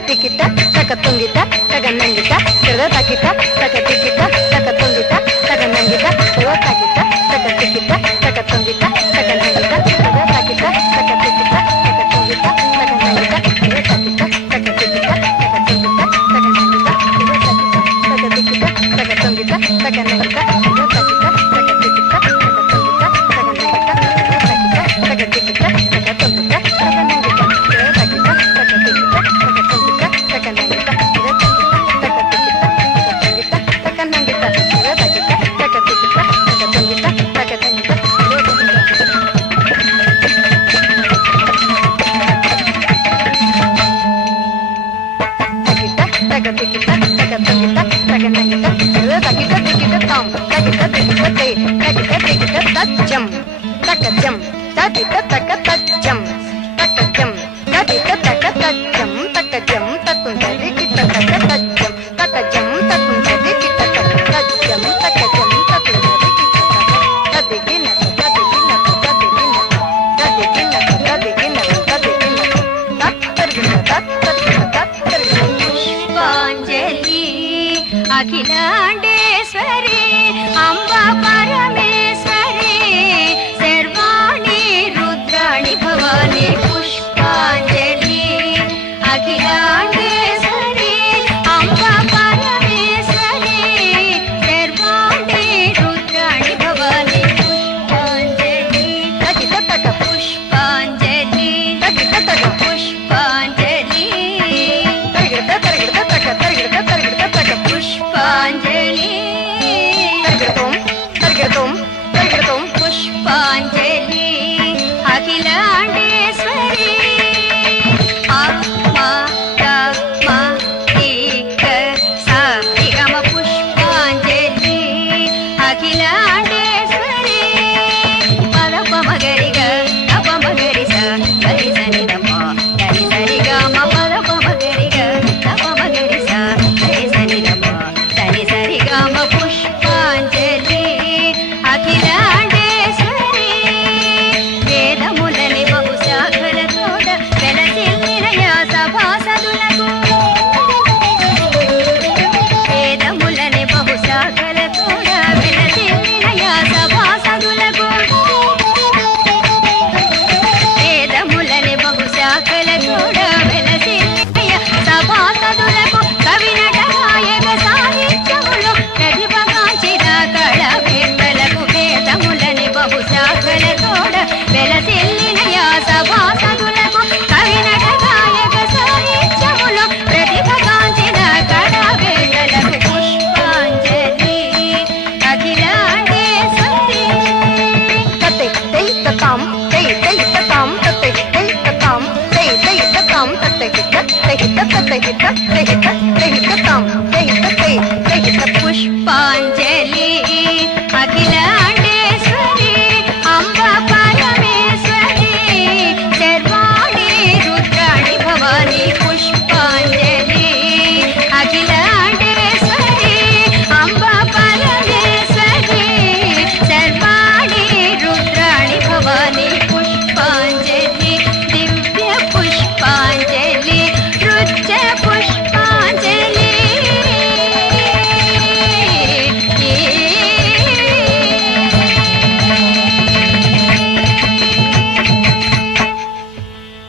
tiquita, taca tunguita, taca nanguita, pero taquita, taca tiquita, taca tunguita, taca nanguita, pero taquita, taca tiquita, taca tunguita, taca nanguita, pero taquita, taca tiquita, taca tunguita, taca nanguita, pero taquita, taca tiquita, taca tunguita, taca nanguita, pero taquita, taca tiquita, taca tunguita, taca nanguita, pero taquita, taca tiquita, taca tunguita, taca nanguita, pero taquita, taca tiquita, taca tunguita, taca nanguita, pero taquita, taca tiquita, taca tunguita, taca nanguita, pero taquita, taca tiquita, taca tunguita, taca nanguita, pero taquita, taca tiquita, taca tunguita, taca nanguita, pero taquita, taca tiquita, taca tunguita, taca nanguita, pero taquita tiquita tom, taquita tiquita te, taquita tiquita tacham, taca jam, taquita taca tacham, taca jam, taquita taca tacham.